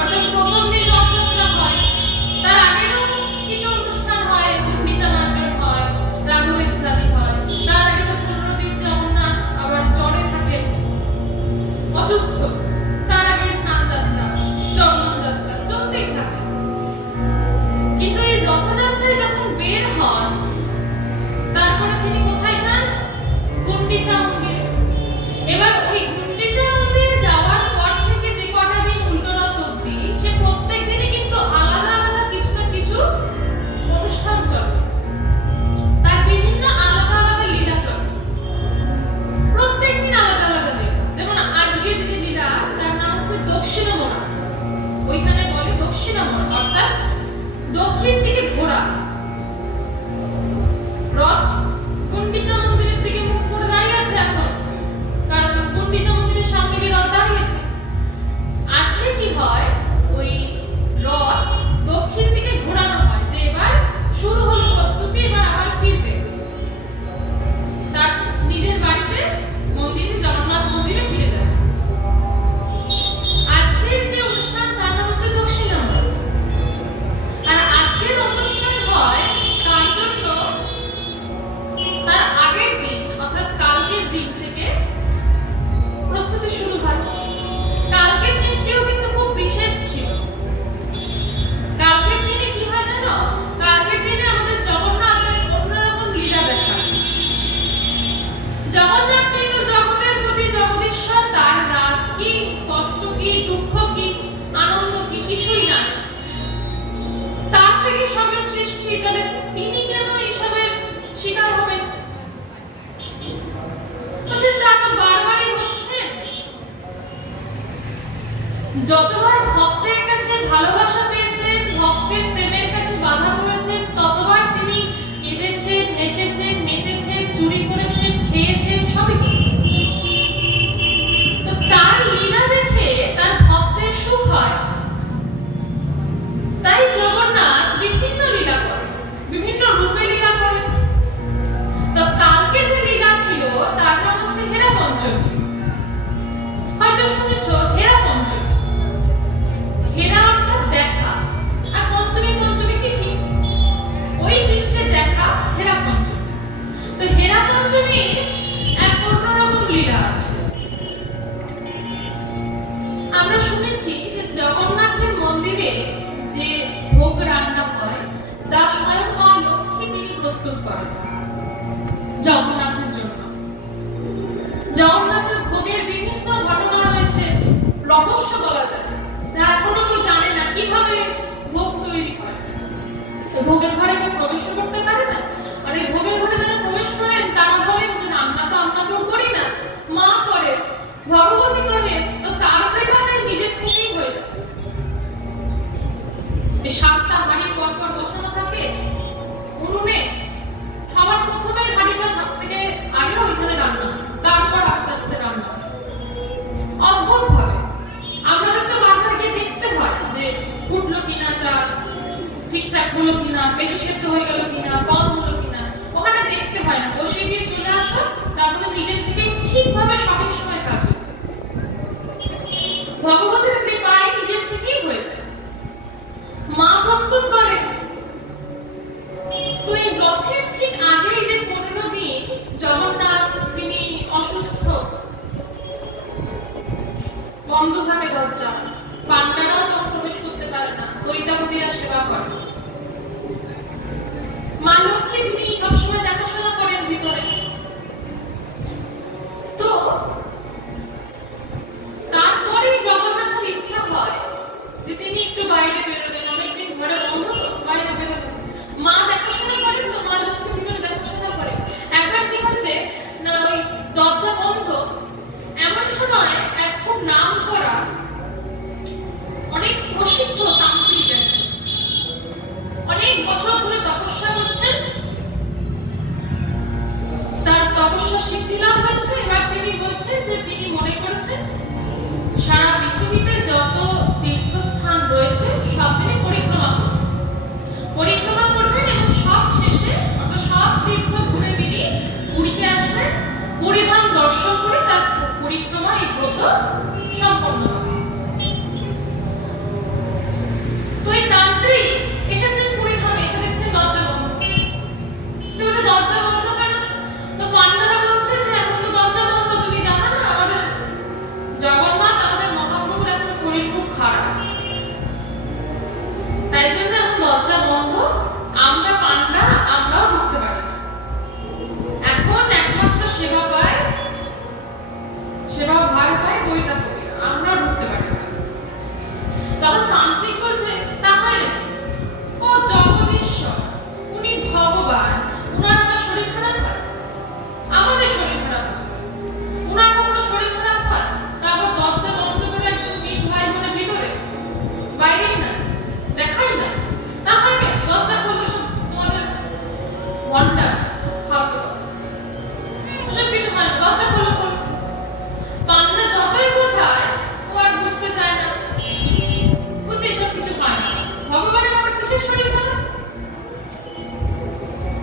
অর্থাৎ প্রথম দিন রথযাত্রা হয়, তার আগেরও কিছু অনুষ্ঠান হয়, মিছা যতবার ভক্তের কাছে ভালোবাসা পেয়েছেন, ভক্তের প্রেমের কাছে বাধা পড়েছেন, ততবার তিনি কেঁদেছেন, হেসেছেন, নেচেছেন, চুরি করেছেন, খেয়েছেন, সবই করেছেন। তো তার লীলা দেখে তার ভক্তের সুখ হয়। তাই জগন্নাথ বিভিন্ন লীলা করেন, বিভিন্ন রূপে লীলা করেন। তো কালকে যে লীলা ছিল তার নাম হচ্ছে হেরা পঞ্চমী। হয়তো শুনেছ হেরা পঞ্চমী। হেরা অর্থাৎ দেখা, আর পঞ্চমী পঞ্চমী তিথি, ওই তিথিতে দেখা হেরা পঞ্চমী। তো হেরা পঞ্চমী এক অন্যরকম লীলা আছে। আমরা শুনেছি যে জগন্নাথের মন্দিরে যে ভোগ রান্না হয় তা স্বয়ং মা লক্ষ্মী তিনি প্রস্তুত করেন জগন্নাথের জন্য। জগন্নাথের ভোগের বিভিন্ন ঘটনা রয়েছে, রহস্য বলা যায়, তা এখনো কেউ জানে না কিভাবে ভোগ তৈরি হয়। ভোগের ঘরে কেউ প্রবেশ করতে পারে না, আর এই ভোগের ঘরে যারা প্রবেশ করেন তারা বলেন যে আমরা তো কেউ করি না, মা করে, ভগবতী করে। তো তার কৃপাতে নিজের থেকেই হয়ে যায়। এই 7টা হাঁড়ি পরপর বসানো থাকে উনুনে। সবার প্রথমে হাঁড়িটা ভাত থেকে আগে ওইখানে রান্না, তারপর আস্তে আস্তে রান্না। অদ্ভুত ভাবে আমাদের তো বারবার গিয়ে দেখতে হয় যে ফুটলো কিনা, চাল ঠিকঠাক হলো কিনা, বেশি সেদ্ধ হয়ে গেল কিনা, কম হলো কিনা, ওখানে দেখতে হয় না। বসিয়ে দিয়ে চলে আসো, তারপরে নিজের থেকে ঠিকভাবে সঠিক সময় কাজ হবে। ভগবতের কৃপায় নিজের থেকেই হয়ে যায়। মা প্রস্তুত করে। তো এই রথের ঠিক আগেই যে 15 দিন জগন্নাথ তিনি অসুস্থ, বন্ধ থাকে দরজা, পান্ডারাও তখন প্রবেশ করতে পারে না, দৈতাপতিরা সেবা করে। মা লক্ষ্মী তিনি সবসময় দেখাশোনা করেন ভিতরে। তো তারপরে জগন্নাথের ইচ্ছা হয় যে তিনি একটু বাইরে বেরোবেন, অনেকদিন ঘরে বন্ধ তো, বাইরে বেরোবেন। মা দেখাশোনা করেন, তো মা লক্ষ্মী ভিতরে দেখাশোনা করেন। একবার কি হচ্ছে না, ওই দরজা বন্ধ, এমন সময় এক খুব নাম করা অনেক প্রসিদ্ধ তান্ত্রিক, অনেক বছর ধরে তপস্যা করছেন, তার তপস্যা সিদ্ধি লাভ হয়েছে। এবার তিনি বলছেন যে তিনি মনে করেছেন সারা পৃথিবীতে যত তীর্থস্থান রয়েছে সব তিনি পরিক্রমা করবেন এবং সব শেষে অর্থাৎ সব তীর্থ ঘুরে তিনি পুরীতে আসবেন, পুরীধাম দর্শন করে তার পরিক্রমা এই ব্রত সম্পন্ন হবে। তো এই তান্ত্রিক এসেছেন পুরীধামে, এসে দেখছেন দরজা বন্ধ। দরজা বন্ধ কেন? তো পান্ডারা বলছে যে এখন তো দরজা বন্ধ, তুমি জানো না আমাদের জগন্নাথ আমাদের মহাপ্রভুর এখন শরীর খুব খারাপ, তাই জন্য এখন দরজা বন্ধ, আমরা পান্ডা আমরাও ঢুকতে পারি না। এখন একমাত্র সেবা ভার পায় দৈতাপতিরা, আমরাও ঢুকতে পারি না। তখন তান্ত্রিক বলছে তা হয় নাকি? ও জগদীশ্বর, উনি ভগবান, উনার আমার শরীর খারাপ হয়? আমাদের শরীর খারাপ হয়, উনার কোনো শরীর খারাপ হয়? তারপর দরজা বন্ধ করে একদম 3 ভাই বোনের ভিতরে, বাইরেই না, দেখাই না, না হয় না? দরজা খুললে তোমাদের ঘন্টা ফালতু ওসব কিছু হয় না, দরজা খুললে পান্ডা যতই বোঝায় ও আর বুঝতে চায় না, বুঝতে এসব কিছু পায় না। ভগবানের আমার কিসের শরীর খারাপ?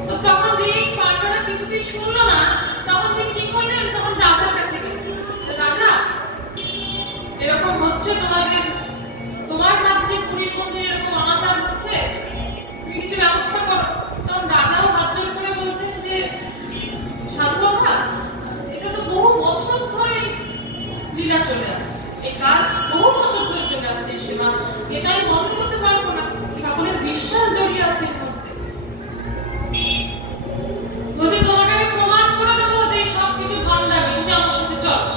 তো তখন যে পান্ডারা কিছুতেই শুনলো না, তখন তিনি কি করলেন, তখন রাজার কাছে গেছেন। রাজা, এরকম হচ্ছে তোমার রাজ্যে পুরীর মন্দিরে এরকম অনাচার হচ্ছে, তুমি কিছু ব্যবস্থা করো। তখন রাজাও হাত জোর করে বলছেন যে সাধু বাবা, এটা তো বহু বছর ধরে লীলা চলে আসছে, এই কাজ বহু বছর ধরে চলে আসছে, সেবা এটাই বন্ধ করতে পারবো না, সকলের বিশ্বাস জড়িয়ে আছে এর মধ্যে। বলছে তোমাকে আমি প্রমাণ করে দেবো যে সবকিছু ভণ্ডামি, তুমি আমার সাথে চলো।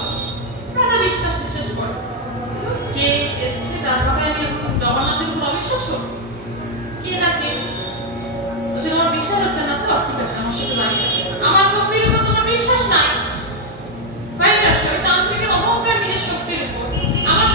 রাজা বিশ্বাস করে, কে এসছে তার কথায় আমি জগন্নাথের উপর অবিশ্বাস করবো? কে না কে? বলছে তোমার বিশ্বাস হচ্ছে না তো, ঠিক আছে আমার সাথে বাইরে আসো। আমার শক্তির উপর তোমার বিশ্বাস নাই, বাইরে আসো। ওই তান্ত্রিকের অহংকার নিজের শক্তির উপর, আমার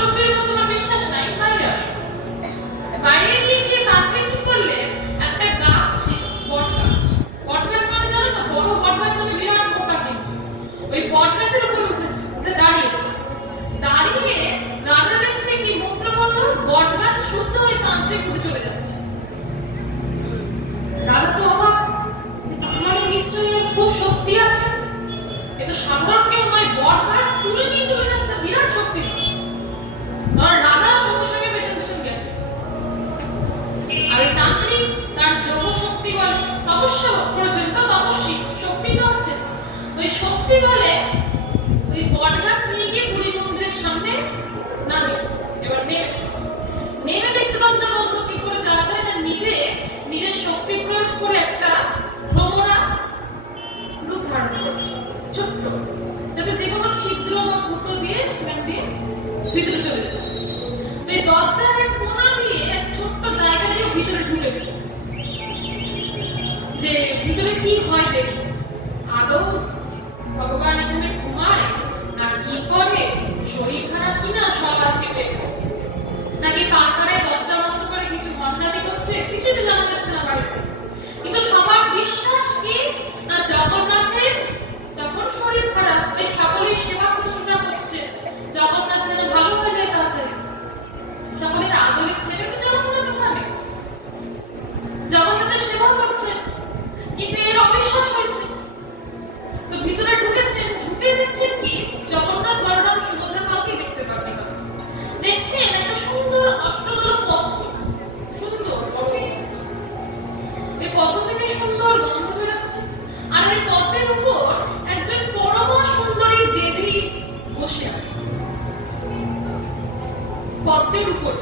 পদ্মের উপর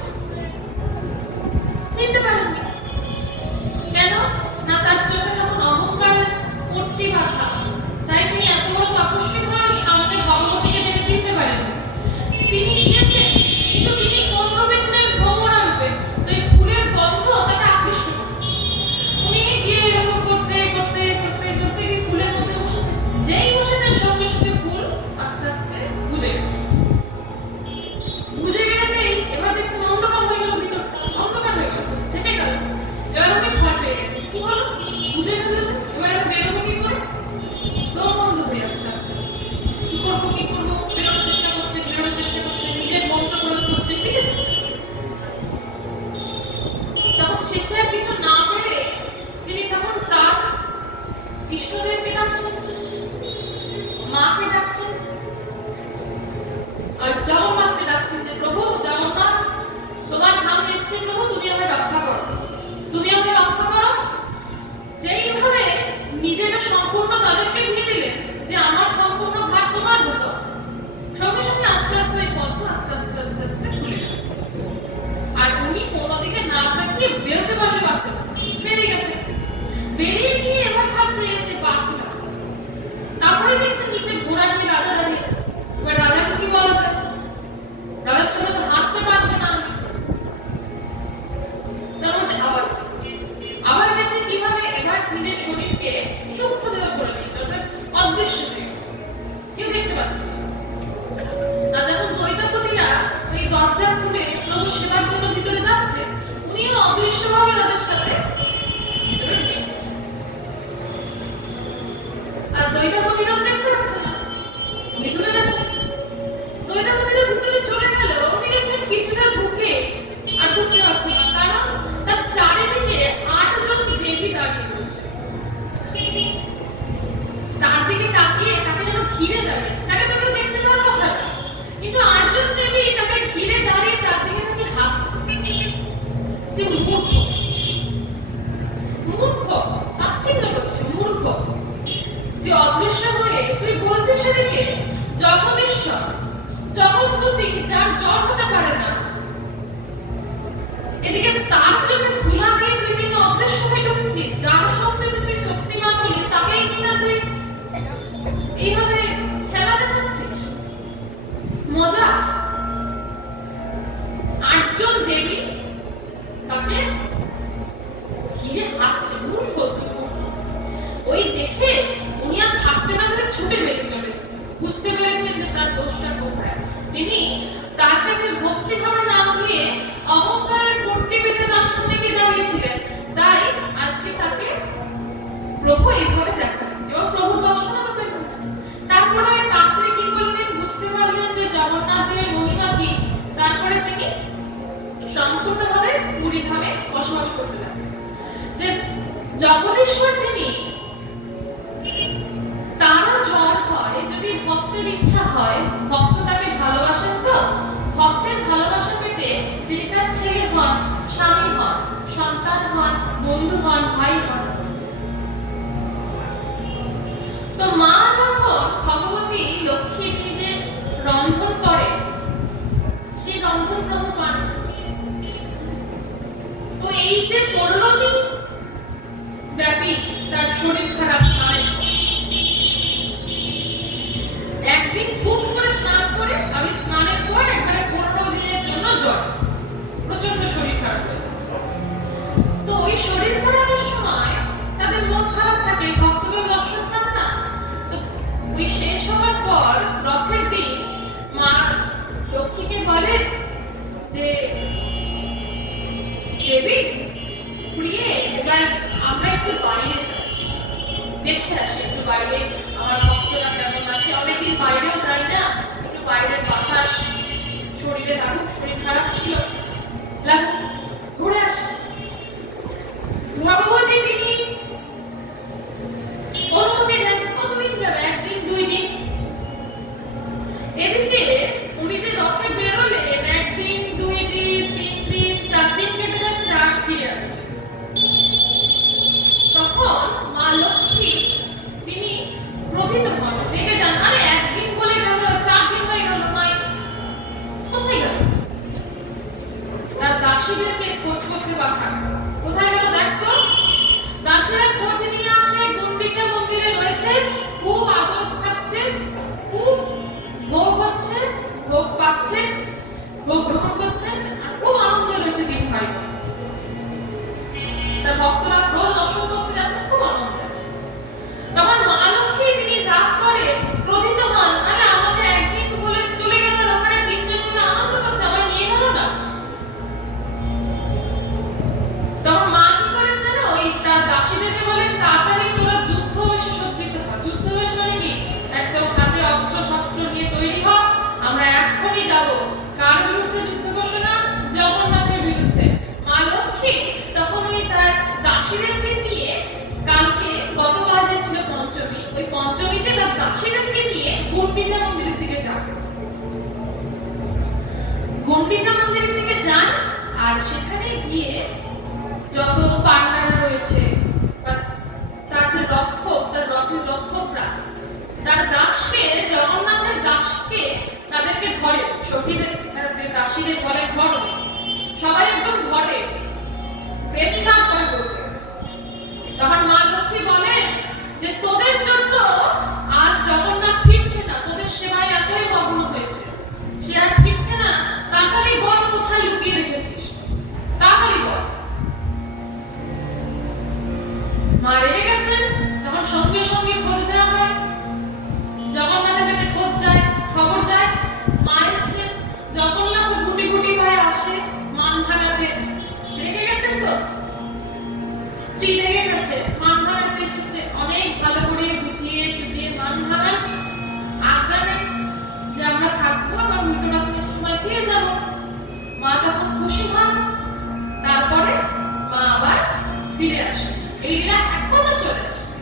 চিনতে পারেননি কেন? না তার চোখে তখন অহংকারের পট্টি বাঁধা, তাই তিনি এত বড় তপস্বী হয়ে সামনে ভগবতীকে দেখে চিনতে পারেন। তিনি গিয়েছেন, কিন্তু তিনি কোন রূপে ছিলেন? ভ্রমরা রূপে। তো এই ফুলের গন্ধ তাকে আকৃষ্ট করেছে। উনি গিয়ে এরকম করতে করতে করতে করতে গিয়ে ফুলের মধ্যে বসেছেন। যেই বসেছেন সঙ্গে সঙ্গে ফুল আস্তে আস্তে বুঝে গেছে। বুঝে গেলেই এবার দেখছেন অন্ধকার হয়ে গেল, ভিতর অন্ধকার হয়ে গেল, থেকে গেল। এবার উনি ভয় পেয়ে গেছেন। কি হলো? বুঝে ফেললেন। এবার বেরোবো কি করে? দম বন্ধ হয়ে আসছে আস্তে আস্তে। কি করবো কি করবো? বেরোনোর চেষ্টা করছে, বেরোনোর চেষ্টা করছে, নিজের মনটা প্রয়োগ করছে, ঠিক আছে? তখন শেষে আর কিছু না পেরে তিনি তখন তার ইষ্টদেবকে ডাকছেন, মাকে ডাকছেন, আর জগন্নাথকে ডাকছেন যে প্রভু জগন্নাথ, তোমার ধাম এসছে প্রভু, তুমি আমায় রক্ষা করো, তুমি আমায় রক্ষা করো। যেইভাবে নিজেকে সম্পূর্ণ তাদেরকে দিয়ে দিলেন যে আমার সম্পূর্ণ ভার তোমার হতো, সঙ্গে সঙ্গে আস্তে আস্তে এই পদ্ম আস্তে আস্তে আস্তে আস্তে খুলে গেল। আর উনি কোনো দিকে না থাকিয়ে বেরোতে পারলে পারছে না, বেরিয়ে গেছে। বেরিয়ে গিয়ে এবার ভাবছে যে পারছে না। তারপরে দেখছেন নিচে ঘোড়া নিয়ে রাজা দাঁড়িয়েছে। এবার রাজাকে কি বলা যায়? রাজার সঙ্গে তো হাঁটতে পারবে না। আবার গেছে কিভাবে? এবার নিজের শরীরকে সূক্ষ্ম দেহ করে নিয়েছে, অর্থাৎ অদৃশ্য হয়ে গেছে, কেউ দেখতে পাচ্ছে না। আর যখন দৈতাপতিরা ওই দরজা খুলে প্রভু সেবার জন্য ভিতরে যাচ্ছে, উনিও অদৃশ্য ভাবে তাদের সাথে ভিতরে ঢুকে। আর দৈতাপতিরাও দেখতে পাচ্ছে না, উনি ঢুকে গেছেন। দৈতাপতিরা ভিতরে চলে গেল, উনি দেখছেন কিছুটা ঢুকে আর ঢুকতে পারছে না, কারণ তার চারিদিকে 8 জন দেবী দাঁড়িয়ে রয়েছে। তার দিকে তাকিয়ে তাকে যেন ঘিরে দাঁড়িয়েছে, তাকে তো কেউ দেখতে পাওয়ার কথা না, কিন্তু 8 জন দেবী তাকে ঘিরে দাঁড়িয়ে তার দিকে তাকে হাসছে। যে মূর্খ, মূর্খ তাচ্ছিল্য করছে, মূর্খ যে অদৃশ্য হয়ে তুই বলছিস সেদিকে জগদীশ্বর, জগৎপতি, যার জ্বর হতে পারে না, এদিকে তার জন্য ধুলা দিয়ে তুই কিন্তু অদৃশ্য হয়ে ঢুকছিস, যার সঙ্গে তুই শক্তিমান বলি তাকেই কিনা তুই এইভাবে খেলা দেখাচ্ছিস। মজা। 8 জন দেবী তাকে ঘিরে হাসছে, মূর্খ তুই। ওই দেখে উনি আর থাকতে না পেরে ছুটে বেরিয়ে চলে এসেছে। বুঝতে পেরেছেন যে তার দোষটা কোথায়। তিনি তার কাছে ভক্তিভাবে না গিয়ে অহংকারের পট্টি বেঁধে তার সামনে গিয়ে দাঁড়িয়েছিলেন, তাই আজকে তাকে প্রভু এইভাবে দেখালেন এবং প্রভু দর্শনও পেলেন। তারপরে তাড়াতাড়ি কি করলেন? বুঝতে পারলেন যে জগন্নাথের মহিমা কি। তারপরে তিনি সম্পূর্ণভাবে পুরী ধামে বসবাস করতে লাগলেন। যে জগদীশ্বর যিনি, তারা জ্বর হয় যদি ভক্তের ইচ্ছা হয়, ভক্ত তাকে ভালোবাসেন, তো ভক্তের ভালোবাসা পেতে তিনি তার ছেলে হন, স্বামী হন, সন্তান হন, বন্ধু হন, ভাই হন। তো মা যখন ভগবতী লক্ষ্মী নিজে রন্ধন করে, সেই রন্ধন প্রভু পান। তো এই যে 15 দিন ব্যাপী তার শরীর খারাপ, একদিন খুব করে স্নান করে, আমি স্নানের পর একবারে 15 দিনের জন্য জ্বর, প্রচন্ড শরীর খারাপ হয়েছে। তো ওই শরীর খারাপের সময় তাদের মন খারাপ থাকে, ভক্তদের দর্শন পান না। তো ওই শেষ হওয়ার পর রথের দিন মা লক্ষ্মীকে বলে যে দেবী, পাচ্ছেন, ভোগ গ্রহণ করছেন, আর খুব আনন্দ রয়েছে দিন ভাই। তার ভক্তরা রোজ দর্শন করতে যাচ্ছে, খুব আনন্দ আছে। তখন মা লক্ষ্মী তিনি রাগ করে ক্রোধিত হন, আরে আমাকে একদিন বলে চলে গেল, ওখানে তিনজন মিলে আনন্দ করছে, আমায় নিয়ে গেল না। তখন মা কি করেন জানো, ওই তার দাসীদেরকে বলেন, তাড়াতাড়ি তোরা যুদ্ধ বেশে সজ্জিত হ। যুদ্ধ বেশ মানে কি, একদম হাতে অস্ত্র শস্ত্র নিয়ে তৈরি হ, আমরা এখনই যাব। কার বিরুদ্ধে যুদ্ধ ঘোষণা? জগন্নাথের বিরুদ্ধে। মা লক্ষ্মী তখন ওই তার দাসীদেরকে নিয়ে, কালকে গতকাল যে ছিল পঞ্চমী, ওই পঞ্চমীতে তার দাসীদেরকে নিয়ে গুন্ডিচা মন্দিরের দিকে যান। গুন্ডিচা মন্দিরের দিকে যান, আর সেখানে গিয়ে যত পান্ডারা রয়েছে, তার যে রক্ষক, তার রথের রক্ষকরা তার দাসকে, জগন্নাথের দাসকে তাদেরকে ধরে, সখীদের যে দাসীদের বলে ধরে, সবাই একদম ধরে, গ্রেফতার করে বলতে। তখন মা লক্ষ্মী বলে যে তোদের জন্য আজ জগন্নাথ ফিরছে না, তোদের সেবায় এতই মগ্ন হয়েছে, সে আর ফিরছে না, তাড়াতাড়ি বল কোথায় লুকিয়ে রেখেছিস, তাড়াতাড়ি বল। মা রেগে গেছেন, তখন সঙ্গে সঙ্গে খোঁজ দেওয়া হয়, জগন্নাথের কাছে খোঁজ যায়, খবর যায়, মা এসছেন। জগন্নাথ গুটি গুটি পায়ে আসে মান ভাঙাতে। রেগে গেছেন তো, স্ত্রী রেগে গেছে, মান ভাঙাতে এসেছে, অনেক ভালো করে বুঝিয়ে সুঝিয়ে মান ভাঙান, আজ্ঞানে যে আমরা থাকবো এবং মৃত্যুরাত্রের সময় ফিরে যাব। মা তখন খুশি হন, তারপরে মা আবার ফিরে আসে। এই লীলা এখনো চলে আসছে,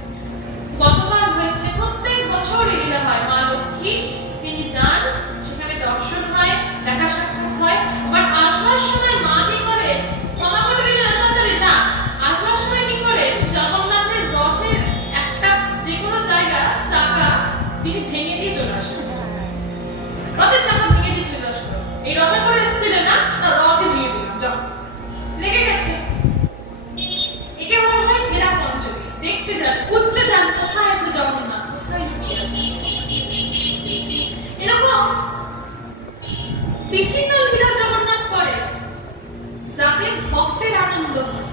গতবার হয়েছে, প্রত্যেক বছর এই লীলা হয়। মা লক্ষ্মী তিনি যান, সেখানে দর্শন হয়, দেখা সাক্ষাৎ হয়। আবার আসবার সময় মা কি করে, ক্ষমা করে দিলেন তাড়াতাড়ি না, আসবার সময় কি করে, জগন্নাথের রথের একটা যে কোনো জায়গা চাকা তিনি ভেঙে দিয়ে চলে আসেন, রথের চাকা ভেঙে দিয়ে চলে আসলো। এই রথে করে এসেছিলেন না, রথে ভেঙে দিলাম, যাও, লেগে গেছে। একে বলা হয় এরা পঞ্চমী। দেখতে যান, খুঁজতে যান, কোথায় আছে জগন্নাথ, কোথায় লুকিয়ে আছে। এরকম বিভিন্ন লীলা জগন্নাথ করে যাতে ভক্তের আনন্দ হয়।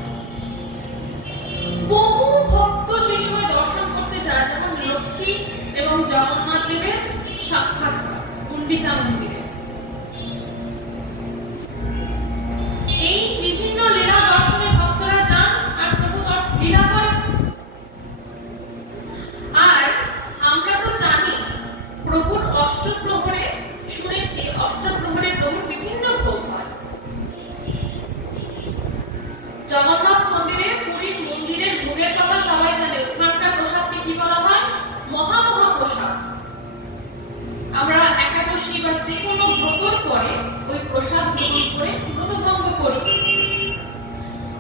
বহু ভক্ত সেই সময় দর্শন করতে যায় যখন লক্ষ্মী এবং জগন্নাথ দেবের সাক্ষাৎ হয় গুন্ডিচা মন্দিরে। এই বিভিন্ন লীলা দর্শনে ভক্তরা যান আর প্রভু লীলা করেন। আর আমরা তো জানি প্রভুর অষ্টপ্রহরে, শুনেছি অষ্টপ্রহরে প্রভুর বিভিন্ন ভোগ হয়। জগন্নাথ মন্দিরে, পুরীর মন্দিরের ভোগের কথা সবাই জানে। ওখানকার প্রসাদকে কি বলা হয়? মহামহাপ্রসাদ। আমরা একাদশী বা যে কোনো ব্রতর পরে ওই প্রসাদ গ্রহণ করে ব্রত ভঙ্গ করি।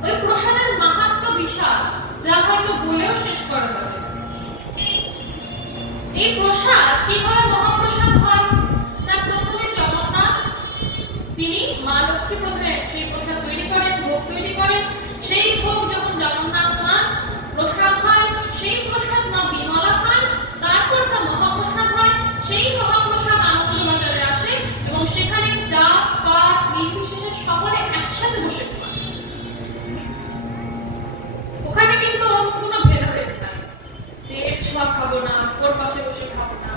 ওই প্রসাদের মাহাত্ম্য বিশাল, যা হয়তো বলেও শেষ করা যাবে। এই প্রসাদ কিভাবে মহাপ্রসাদ হয়? না, প্রথমে জগন্নাথ তিনি, মা লক্ষ্মী প্রথমে সেই প্রসাদ তৈরি করেন, ভোগ তৈরি করেন। সেই ভোগ যখন জগন্নাথ পান, প্রসাদ হয়, সেই প্রসাদ মা বিমলা পান, তারপর তা মহাপ্রসাদ হয়। সেই মহাপ্রসাদ আনন্দবাজারে আসে এবং সেখানে জাত পাত নির্বিশেষে সকলে একসাথে বসে খান। ওখানে কিন্তু কোনো ভেদাভেদ নাই যে এর ছোঁয়া খাবো না, ওর পাশে বসে খাবো না,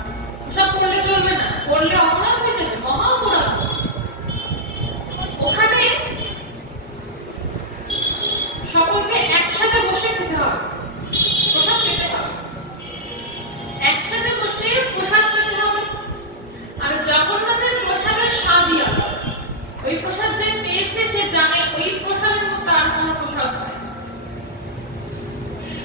ওসব করলে চলবে না, করলে অপরাধ হয়ে যাবে, মহা অপরাধ। ওখানে সকলকে একসাথে বসে খেতে হবে, প্রসাদ খেতে হবে, একসাথে বসে প্রসাদ খেতে হবে। আর জগন্নাথের প্রসাদের স্বাদই আলাদা। ওই প্রসাদ যে পেয়েছে সে জানে ওই প্রসাদের মতো আর কোনো প্রসাদ হয়।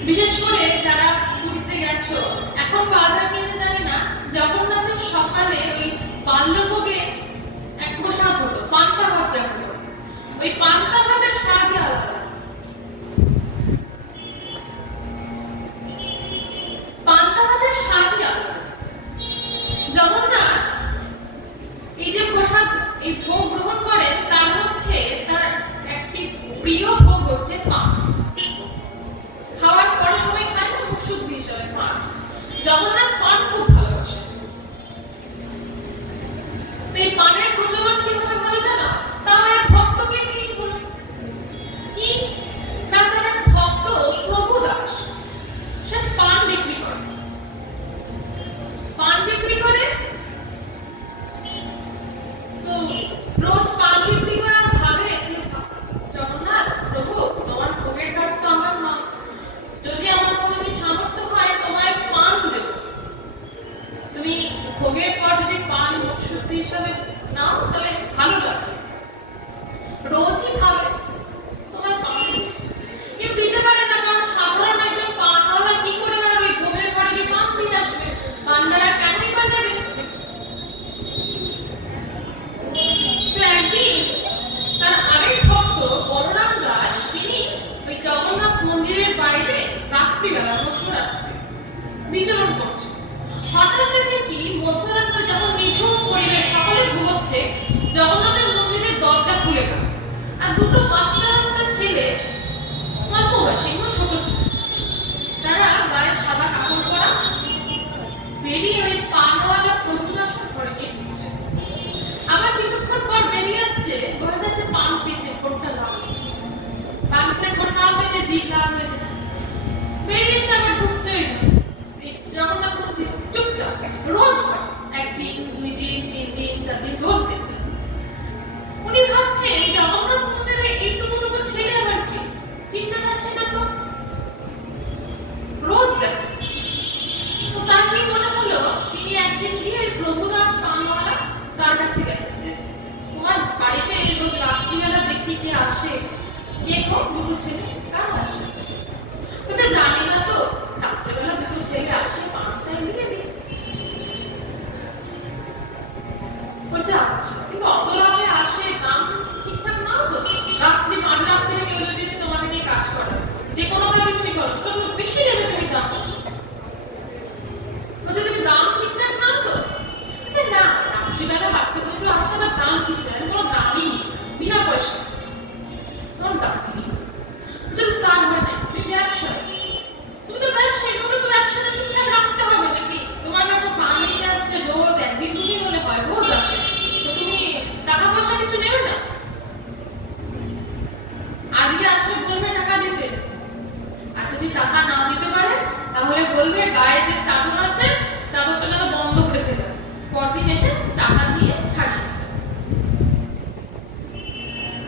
বিশেষ করে যারা পুরীতে গেছো, এখন পাওয়া যায় কিনা জানি না, জগন্নাথের সকালে ওই বাল্যভোগে এক প্রসাদ হতো, পান্তা ভাত যাকে বলে। ওই পান্তা ভাতের স্বাদই আলাদা। পান্তা ভাতের স্বাদই আলাদা। জগন্নাথ এই যে প্রসাদ, এই ভোগ গ্রহণ করেন, তার মধ্যে তার একটি প্রিয় ভোগ হচ্ছে পান। খাওয়ার পরে সবাই খায় না, মুখ শুদ্ধি হিসাবে পান। জগন্নাথ পান খুব ভালোবাসেন। এই বিচরণ করছে। হঠাৎ দেখে কি মধ্যরাত্রে যখন নিঝুম পরিবেশ, সকলে ঘুমোচ্ছে, জগন্নাথের মন্দিরের দরজা খুলে গেল। আর দুটো বাচ্চা বাচ্চা ছেলে, অল্প বয়সী, একদম ছোট ছিল, তারা গায়ে সাদা কাপড় পরা, বেরিয়ে ওই পানওয়ালা প্রভুদাসের ঘরে গিয়ে ঢুকছে। আবার কিছুক্ষণ পর বেরিয়ে আসছে, বোঝা যাচ্ছে পান পেয়েছে, ফোনটা লাল, পান প্লেট ফোন লাল হয়েছে, জিভ লাল হয়েছে। বেরিয়ে এসে আবার ঢুকছে জগন্নাথ মন্দির, চুপচাপ রোজ হয়, একদিন, 2 দিন, 3 দিন, 4 দিন, রোজ দেখছে। উনি ভাবছেন জগন্নাথ মন্দিরে এইটুকু ছেলে আবার কি, চিন্তা পাচ্ছে না তো, রোজ দেখে। তো তার কি মনে হলো, তিনি একদিন গিয়ে প্রভুদাস পানওয়ালা তার কাছে গেছেন যে তোমার বাড়িতে রোজ রাত্রিবেলা দেখি কে আসে, কে গো, দুটো ছেলে, কার আসে? বলছে জানি না তো, রাত্রিবেলা দুটো ছেলে আসে, পান চাই দিয়ে দিই। বলছে আচ্ছা, কিন্তু অত রাতে আসে, দাম ঠিকঠাক নাও তো? রাত্রি মাঝরাত্রিরে কেউ যদি তোমাকে নিয়ে কাজ করে, যে কোনো কাজে তুমি করো, সেটা তো বেশি নেবে তুমি দাম। বলছে তুমি দাম ঠিকঠাক নাও তো? না, রাত্রিবেলা বাচ্চা দুটো আসে, আবার দাম কিসের? কোনো দামই নেই, বিনা পয়সা, কোন দাম নেই। যদি তা হয় না, তুমি ব্যবসায়ী, তুমি তো ব্যবসায়ী, তোমাকে তো ব্যবসাটা ঠিকঠাক রাখতে হবে নাকি? তোমার কাছে পানি নিতে আসছে রোজ, একদিন 2 দিন হলে হয়, রোজ আসে, তো তুমি টাকা পয়সা কিছু নেবে না? আজকে আসলে বলবে টাকা দিতে, আর যদি টাকা না দিতে পারে তাহলে বলবে গায়ে যে চাদর আছে, চাদরটা যেন বন্ধ করে রেখে যাবে, পরদিন এসে টাকা দিয়ে ছাড়িয়ে যাবে।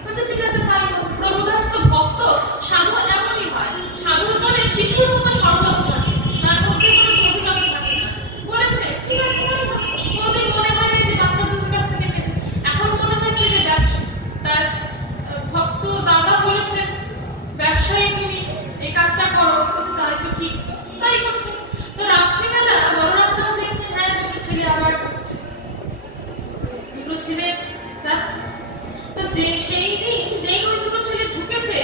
বলছে ঠিক আছে তাই। প্রভুদাস তো ভক্ত, সাধু এমনই হয়, সাধুর বলে শিশুর মতো সরলতা থাকে, তার মধ্যে কোনো জটিলতা থাকে না। বলেছে ঠিক আছে তাই, কোনোদিন মনে হয় না যে বাচ্চা দুটোর কাছ থেকে পেতে, এখন মনে হয়েছে যে ব্যবসা। তার ভক্ত দাদা বলেছে ব্যবসায়ী তুমি, এই কাজটা করো। বলছে তাই তো, ঠিক তো, তাই করছে। তো রাত্রিবেলা বড়রাতটাও দেখছে, হ্যাঁ দুটো ছেলে আবার ঢুকছে, দুটো ছেলে যাচ্ছে। তো যে সেই দিন যেই ওই দুটো ছেলে ঢুকেছে,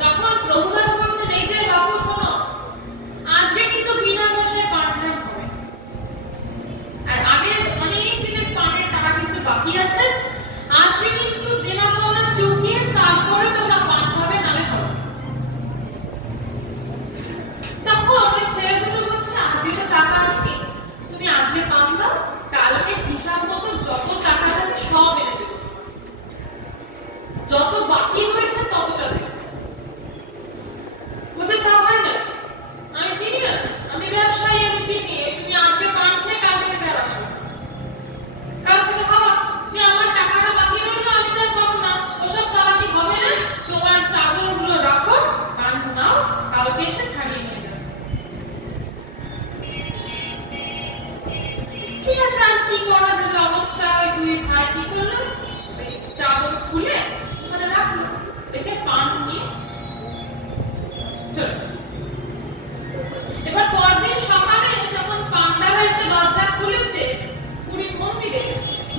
তখন প্রভুদাস বলছেন এই যে বাবু শোনো, আজকে কিন্তু বিনা পয়সায় পান হবে, আর আগে অনেক দিনের পানের টাকা কিন্তু বাকি আছে, আজকে কিন্তু দেনা পাওনা চুকিয়ে তারপরে তোমরা পান খাবে, নালে খাবে। তখন ওই ছেলে দুটো বলছে আজকে তো টাকা নেই, তুমি আজকে পান দাও, কালকে হিসাব মতো যত টাকা থাকে সব এনে দেবো, যত বাকি হয়েছে ততটা দেব। বলছে তা হয় না, আমি চিনি না, আমি ব্যবসায়ী, আমি চিনি, তুমি আজকে পান খেয়ে কাল থেকে দেওয়ার আসো, কাল থেকে খাওয়া, তুমি আমার টাকাটা বাকি রইলো, আমি তো পাবো না, ওসব চালাকি হবে না, তোমার চাদরগুলো রাখো, পান নাও, কালকে এসে ছাড়িয়ে নিয়ে যাবে। ঠিক আছে, আর কি করা যাবে, অবস্থা ওই 2 ভাই কি করলো, চাদর খুলে ওখানে রাখলো, দেখে পান নিয়ে চলো। এবার পরদিন সকালে যখন পান্ডারা এসে দরজা খুলেছে পুরী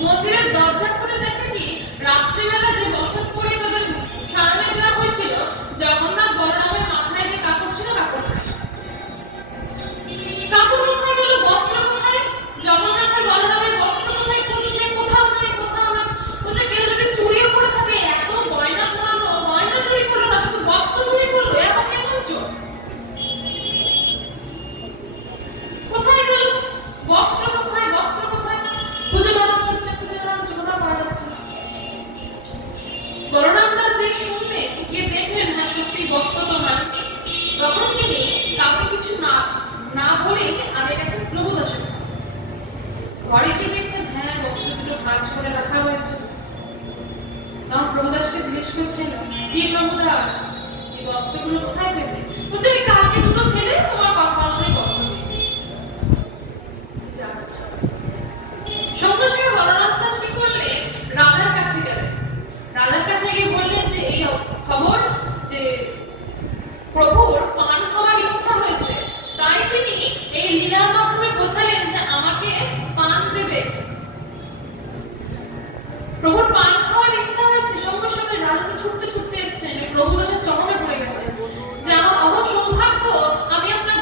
মন্দিরের দরজা খুলে দেখে কি রাত্রিবেলা যে বসত করে তাদের সাজানো দেওয়া হয়েছিল, জগন্নাথ বলরামের মাথায় যে কাপড় ছিল, কাপড় নাই। কাপড় কোথায় গেল, বস্ত্র কোথায়, জগন্নাথের বলরামের বস্ত্র কোথায়, খুঁজছে, কোথাও নাই, কোথাও নাই। বলছে কেউ যদি চুরিও করে থাকে, এত গয়না পরানো, গয়না চুরি করলো না, শুধু বস্ত্র চুরি করলো, এখন কেমন চোর? কোথায় গেল বস্ত্র, কোথায় বস্ত্র, কোথায়? খুঁজে বেড়ানো হচ্ছে, কোথাও পাওয়া যাচ্ছে না। বলরাম দাস যে শুনলে গিয়ে দেখলেন হ্যাঁ সত্যি বস্ত্র তো নাই, তখন তিনি কাউকে কিছু না বলে আগে গেছেন প্রভুদাসের ঘরে গিয়ে দেখছেন হ্যাঁ বস্ত্র দুটো ভাঁজ করে রাখা হয়েছে। তখন প্রভুদাসকে জিজ্ঞেস করছিল কি প্রভুদাস, এই বস্ত্রগুলো কোথায় পেলে? বলছে ওই কালকে দুটো ছেলে তোমার কথা অনুযায়ী বস্ত্র দিয়ে। সঙ্গে সঙ্গে বলরাম দাস কি করলে রাধার কাছে গেলেন, রাধার কাছে গিয়ে বললেন যে এই খবর যে প্রভুর পান খাওয়ার ইচ্ছা হয়েছে, তাই তিনি এই লীলার মাধ্যমে বোঝালেন যে আমাকে পান দেবে। প্রভুর পান খাওয়ার ইচ্ছা হয়েছে, সঙ্গে সঙ্গে রাজা তো ছুটতে ছুটতে এসেছেন, প্রভুদাসের চরণে পড়ে গেছে যে আমার অহ সৌভাগ্য, আমি আপনার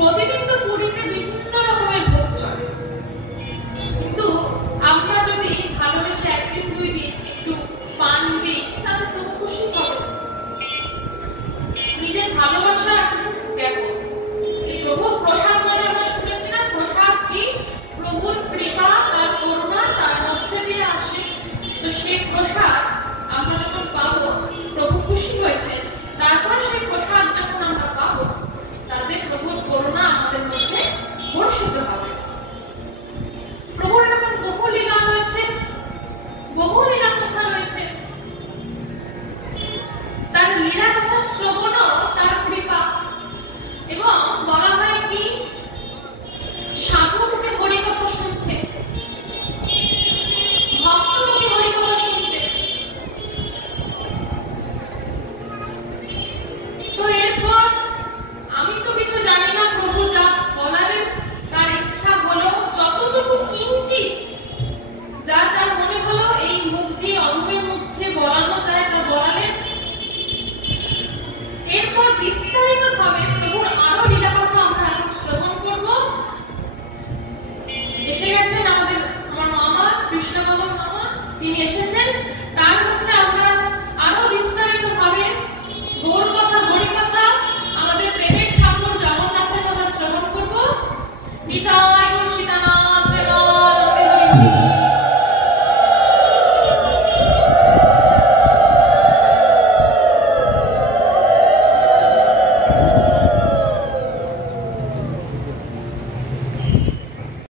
প্রতিদিন তো পুরীতে বিভিন্ন রকমের ভোগ চলে, কিন্তু আমরা যদি ভালোবেসে একদিন দুই দিন একটু পান দিই তাতে তো খুশি হবে। নিজের ভালোবাসা দেখো, প্রভু প্রসাদ বলে আমরা শুনেছি না, প্রসাদ কি? প্রভুর কৃপা, তার করুণা তার মধ্যে দিয়ে আসে। তো সেই প্রসাদ আমরা যখন পাবো, প্রভু খুশি হয়েছে, তারপর সেই প্রসাদ যখন আমরা পাবো তাতে প্রভুর করুণা আমাদের মধ্যে বর্ষিত হবে। প্রভুর এরকম বহু লীলা রয়েছে, বহু লীলা কথা রয়েছে। তার লীলা কথা শ্রবণও তার কৃপা। এবং বলা হয় কি, সাধু মুখে হরিকথা শুনতে, ভক্ত মুখে হরিকথা শুনতে। তো এরপর আমি তো কিছু জানি না, প্রভু যা বলার তার ইচ্ছা হলো, যতটুকু কিঞ্চিত যা তার মনে হলো এই মুখ দিয়ে অধমের মধ্যে বলানো যায় তা বলালেন। এরপর বিস্তারিত ভাবে প্রভুর আরো লীলা কথা আমরা এখন শ্রবণ করব। এসে গেছেন আমার মামা, কৃষ্ণ বাবার মামা, তিনি এসেছেন।